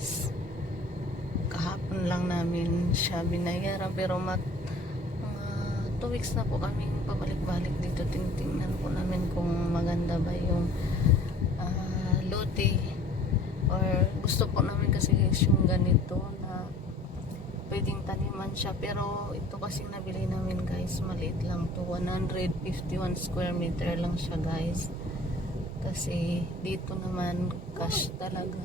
guys. Kahapon lang namin siya binayaran, pero mga 2 weeks na po kaming pabalik-balik dito. Tingnan po namin kung maganda ba yung lote, or gusto po namin kasi guys yung ganito na pwedeng taniman siya. Pero ito kasi nabili namin guys, maliit lang to, 151 square meter lang siya guys. Kasi dito naman cash talaga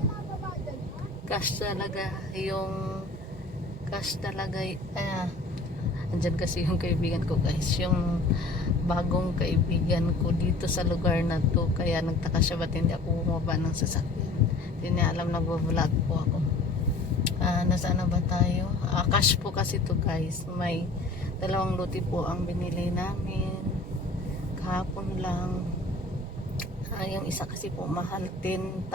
andyan kasi yung kaibigan ko guys, yung bagong kaibigan ko dito sa lugar na to, kaya nagtaka siya ba't hindi ako bumaba ng sasakyan. Hindi niya alam, nag-vlog po ako. Nasaan na ba tayo? Cash po kasi to guys, may 2 lote po ang binili namin kahapon lang. Yung isa kasi po mahal, 10,000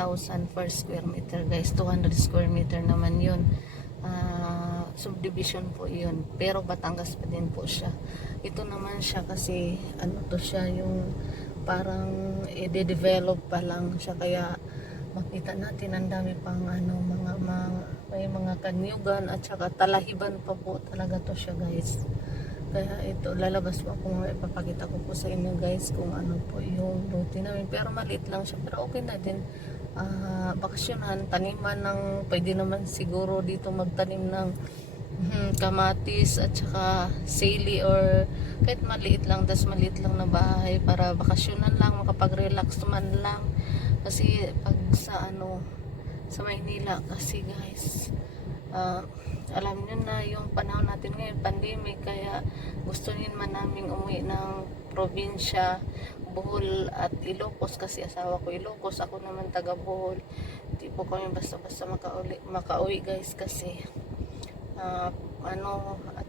per square meter guys, 200 square meter naman yun. Subdivision po yun, pero Batangas pa din po siya. Ito naman siya kasi ano to siya, yung parang i-develop pa lang siya, kaya makita natin ang dami pang may mga kanyugan at saka talahiban pa po talaga to siya guys. Kaya ito, lalabas po ako, ipapakita ko po sa inyo guys kung ano po yung lote namin, pero maliit lang siya, pero okay na din. Bakasyonan, taniman ng, pwede naman siguro dito magtanim ng kamatis at saka sili, or kahit maliit lang, tas maliit lang na bahay para bakasyonan lang, makapag-relax man lang. Kasi pag sa sa Maynila kasi guys, alam nyo na yung panahon natin ngayon, pandemic, kaya gusto din man namin umuwi ng probinsya, Bohol at Ilocos, kasi asawa ko Ilocos, ako naman taga Bohol. Hindi po kami basta-basta makauwi guys, kasi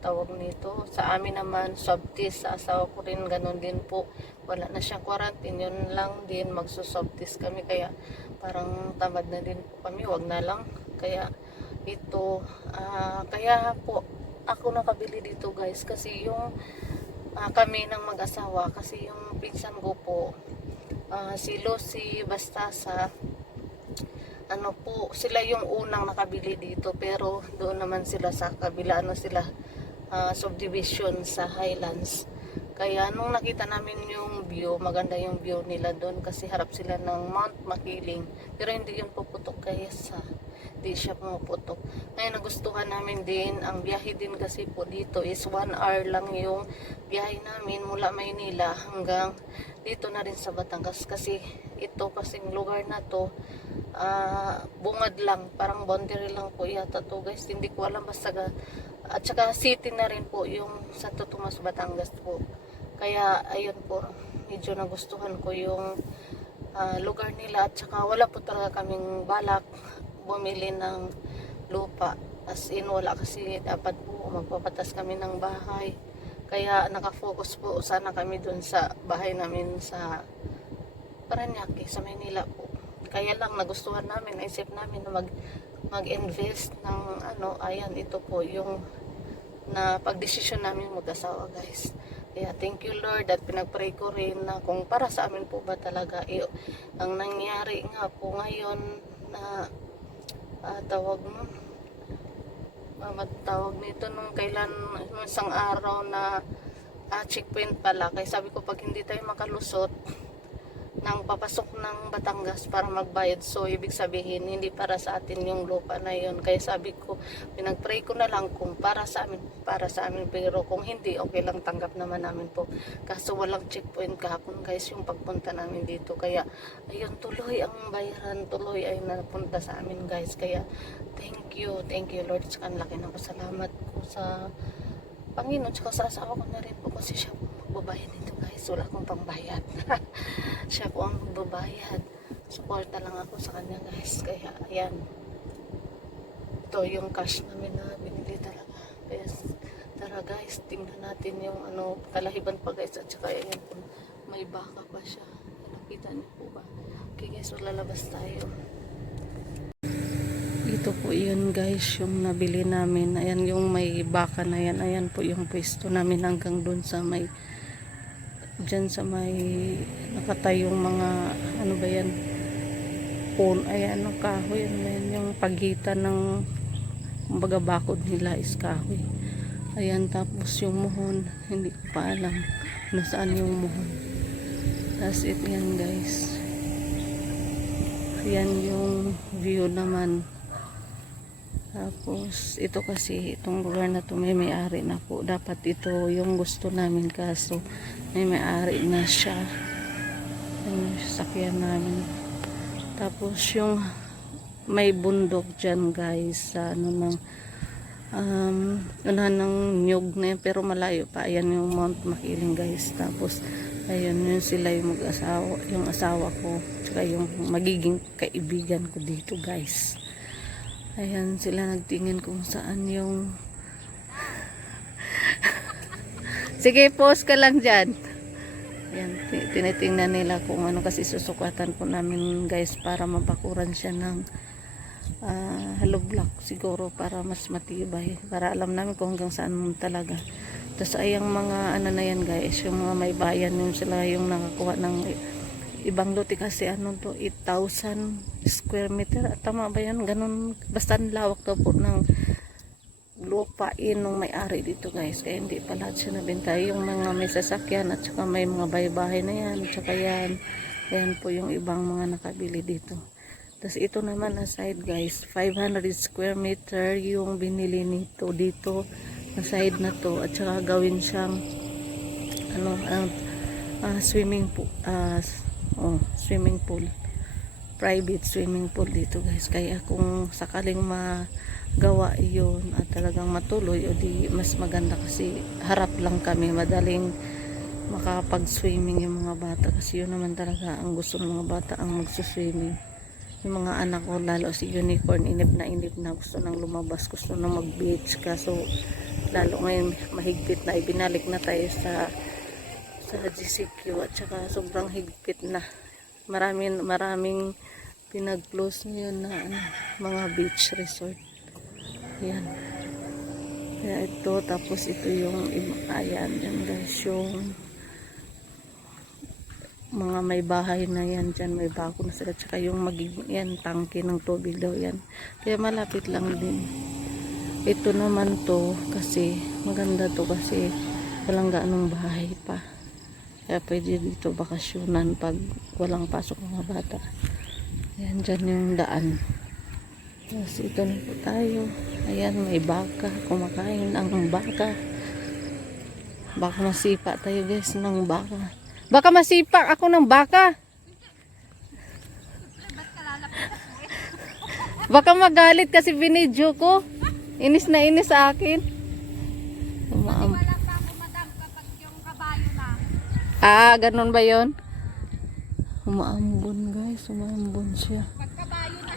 tawag nito, sa amin naman swab-test, sa asawa ko rin ganun din po, wala na siyang quarantine, yun lang din, magsuswab-test kami, kaya parang tamad na din po kami, wag na lang. Kaya ito, kaya po ako nakabili dito guys, kasi yung kami ng mag-asawa, kasi yung pinsan ko po, si Lucy Bastasa, sila yung unang nakabili dito, pero doon naman sila sa kabila, subdivision sa Highlands. Kaya nung nakita namin yung view, maganda yung view nila doon, kasi harap sila ng Mount Makiling, pero hindi yung puputok guys, hindi siya pumuputok. Ngayon nagustuhan namin din, ang biyahe din kasi po dito is 1 hour lang yung biyahe namin mula Maynila hanggang dito na rin sa Batangas, kasi ito kasing lugar na to, bungad lang, parang boundary lang po yata to guys, hindi ko alam, basta at saka city na rin po yung Santo Tomas, Batangas po. Kaya ayun po, medyo nagustuhan ko yung lugar nila, at saka wala po talaga kaming balak bumili ng lupa, as in wala, kasi dapat po magpapatas kami ng bahay, kaya nakafocus po sana kami dun sa bahay namin sa Paranaque, sa Manila po. Kaya lang nagustuhan namin, naisip namin na mag-invest ng ayan, ito po yung na pagdesisyon namin mag-asawa guys. Kaya thank you Lord, at pinagpray ko rin na kung para sa amin po ba talaga ang nangyari nga po ngayon, na tawag nito nung kailan, isang araw na checkpoint pala, kaya sabi ko pag hindi tayo makalusot nang papasok ng Batangas para magbayad, so ibig sabihin hindi para sa atin yung lupa na yun. Kaya sabi ko, pinagpray ko na lang kung para sa amin, pero kung hindi, okay lang, tanggap naman namin po. Kaso walang checkpoint kahapon guys yung pagpunta namin dito, kaya ayun, tuloy ang bayaran, tuloy ay napunta sa amin guys. Kaya thank you Lord, sa laki ng pasalamat ko sa Panginoon, tsaka sa asawa ko na rin po, kasi siya po magbabayad nito guys, wala akong pangbayad. Siya po ang magbabayad, suporta lang ako sa kanya guys. Kaya ayan, ito yung cash namin na binili talaga. Kaya tara guys, tingnan natin yung talahiban pa guys, at saka ayan po, may baka pa siya, nakita niyo po ba? Okay guys, so lalabas tayo. Ito po yun guys, yung nabili namin. Ayan yung may baka na yan. Ayan po yung pwesto namin hanggang dun sa may, dyan sa may nakatayong mga, ba yan, pole, ayan ang kahoy, ayan yung pagitan ng kumbaga bakod nila is kahoy. Ayan, tapos yung muhon, hindi ko pa alam nasaan yung muhon. That's it yan guys. Yan yung view naman. Tapos ito kasi, itong lugar na to may may-ari na po. Dapat ito yung gusto namin, kaso may may-ari na siya. Yung sasakyan namin. Tapos yung may bundok dyan guys, sa ano ng unahan ng Nyug na yan, pero malayo pa. Ayan yung Mount Makiling guys. Tapos ayun yun sila yung mag-asawa, yung asawa ko, tsaka yung magiging kaibigan ko dito guys. Ayan sila nagtingin kung saan yung sige, post ka lang dyan. Ayan, tinitingnan nila kung ano, kasi susukatan po namin guys para mabakuran siya ng hollow block siguro para mas matibay, para alam namin kung hanggang saan talaga. Tapos ay ang mga ano na yan guys, yung mga may bayan, yun sila yung nakakuha ng ibang lote kasi ano to, 8,000 square meter, tama ba yan? Ganun, basta lawak to po ng lupain ng may-ari dito guys, kaya hindi pa lahat siya nabenta. Yung mga may sasakyan at saka may mga bahay-bahay na yan, at saka yan po yung ibang mga nakabili dito. Tapos ito naman aside guys, 500 square meter yung binili nito dito na side na to, at saka gawin siyang ano, swimming pool, swimming pool, private swimming pool dito guys. Kaya kung sakaling magawa yun at talagang matuloy, o di mas maganda, kasi harap lang kami, madaling makapag-swimming yung mga bata, kasi yun naman talaga ang gusto ng mga bata, ang magsuswimming. Yung mga anak ko, lalo si Unicorn, inip na gusto nang lumabas, gusto nang mag-beach, kaso lalo ngayon mahigpit na, ibinalik na tayo sa GCQ, at saka sobrang higpit na, maraming pinag-close ngayon na mga beach resort. Yan, kaya ito, tapos ito yung ayan yan guys, yung mga may bahay na yan dyan, may bako na sila, tsaka yung magiging yan, tangke ng tubig daw yan, kaya malapit lang din. Ito naman to, kasi maganda to, kasi walang gaanong bahay pa, kaya pwede dito bakasyonan pag walang pasok mga bata. Yan, dyan yung daan. Tapos ito na po tayo. Ayan, may baka, kumakain ang baka. Baka masipa tayo guys ng baka. Baka masipa ako ng baka. Baka magalit kasi binidyo ko. Inis na inis sa akin. Wala pa ako madam kapag yung kabayo na. Ganun ba yun? Umaambon guys, umaambon siya. Pag kabayo na.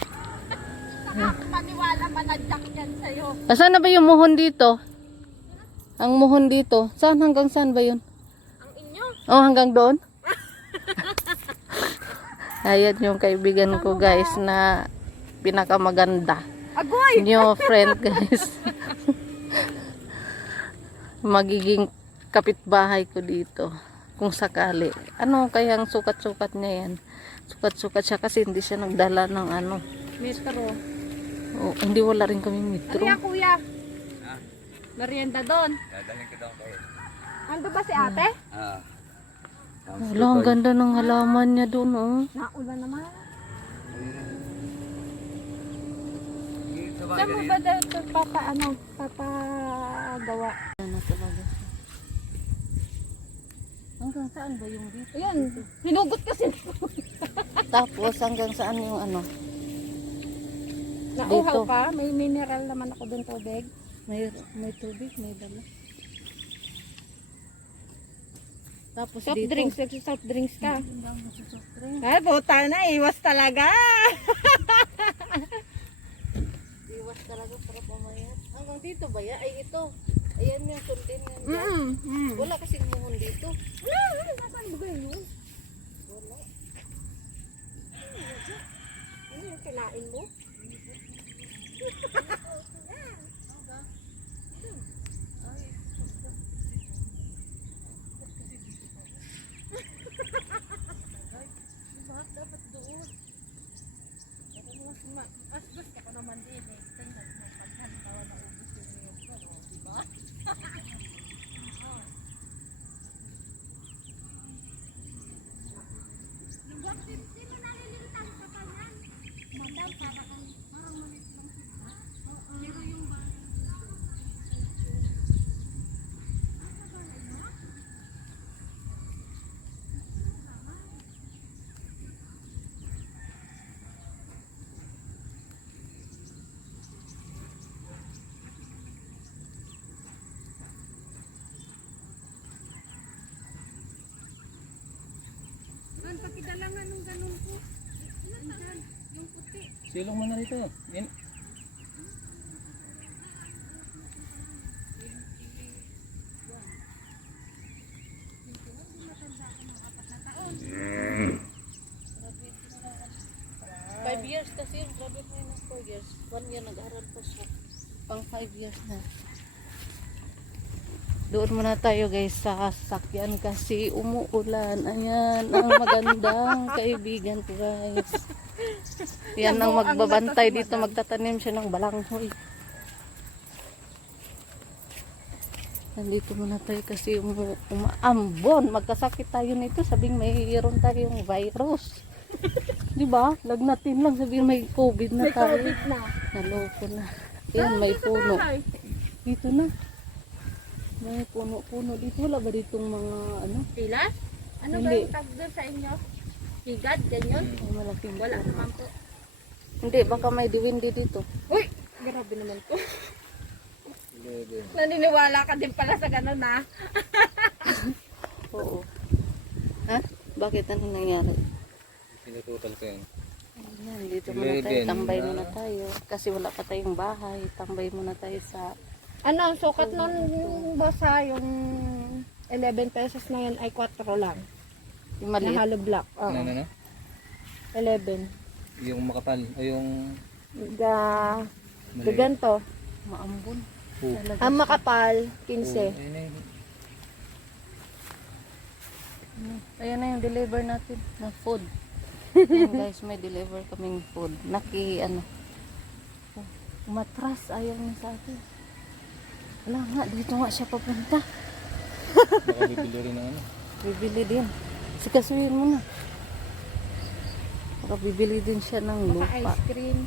Saka ako maniwala manadyak yan sa'yo. Saan na ba yung muhon dito? Ang muhon dito. Saan, hanggang saan ba yun? Ang inyo? Oh, hanggang doon? Ayan yung kaibigan ko guys na pinakamaganda. Agoy! New friend guys. Magiging kapitbahay ko dito kung sakali. Ano kayang sukat-sukat niya yan? Sukat-sukat siya kasi hindi siya nagdala ng ano. Metro. Oh, hindi, wala rin kami metro. Ano yan kuya? Merienda doon. Dadalhin ko daw kayo. Ando ba si ate? Wala, ang ganda ng halaman niya doon oh. Naulan naman. Dito Saan mo ba dito papagawa? Ano talaga? Hanggang saan ba yung dito? Ayan, hinugot kasi. Tapos hanggang saan yung ano? Nauhaw Dito. pa, may mineral naman ako doon tubig. May tubig, may dala. Tapos Soft dito. drinks, soft drinks ka. Soft drink. Ay, buta na, iwas talaga. Iwas talaga para pamayat. Hanggang dito ba ya? Ay ito. Ayan yung sundin yan dyan. Wala kasing muhon dito. Wala, nasaan ba yun? Wala. Ano yung kinain mo? Ang pakidalangan ng ganun po. Andyan, yung puti. Silong mo na rito. Five years kasi yun, grabe mo yun ng 4 years. 1 year nag-aral pa siya. Pang 5 years na. Doon muna tayo guys sa sasakyan kasi umuulan. Ayan, ang magandang kaibigan ko guys. Yan ang magbabantay dito, magtatanim siya ng balanghoy. Nandito muna tayo kasi umaambon. Magkasakit tayo nito, sabing mayroon tayong virus. Di ba? Lagnatin lang, sabihin may COVID na tayo. COVID na. Naloko na. Yan, may puno. Dito na. May puno-puno dito. Wala ba ditong mga ano? Pilas? Ano ba Hindi. yung tag doon sa inyo? Higad, ganyan? May malaking Wala puno. naman po. Hindi, baka may diwindi dito. Uy! Grabe naman po. Naniniwala ka din pala sa ganun ha? Oo. Ha? Bakit ano nangyari? Sinututal ko yan. Ayan, dito muna tayo. Eleven, Tambay ah. muna tayo. Kasi wala pa tayong bahay. Tambay muna tayo sa... Ano, ang sukat nun basa yung 11 pesos na yan ay 4 lang. Yung Na maliit. hollow block. Oo. Ano? 11. Yung makapal. O yung... The ganito. Maambon. Oh. Talaga. Ang makapal, 15. Ayun na yun. Ayan na yung deliver natin na food. Ayan guys, may deliver kaming food. Umatras, ayaw niya sa atin. Wala nga, dito nga siya papunta. Baka bibili rin ng ano. Bibili din. Sikasuhin mo na. Baka bibili din siya ng Baka lupa. ice cream.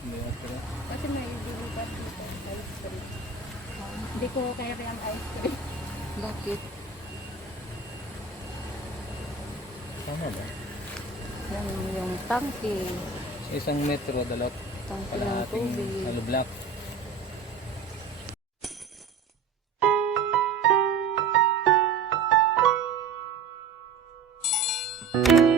Hindi ako pala. Kasi may deliver dito ice cream. Hindi ko kaya ang ice cream. Bakit? Tama ba? Yan yung tangke. Sa isang metro, dalawat Tangke ng kalahating tubig. hollow block. Thank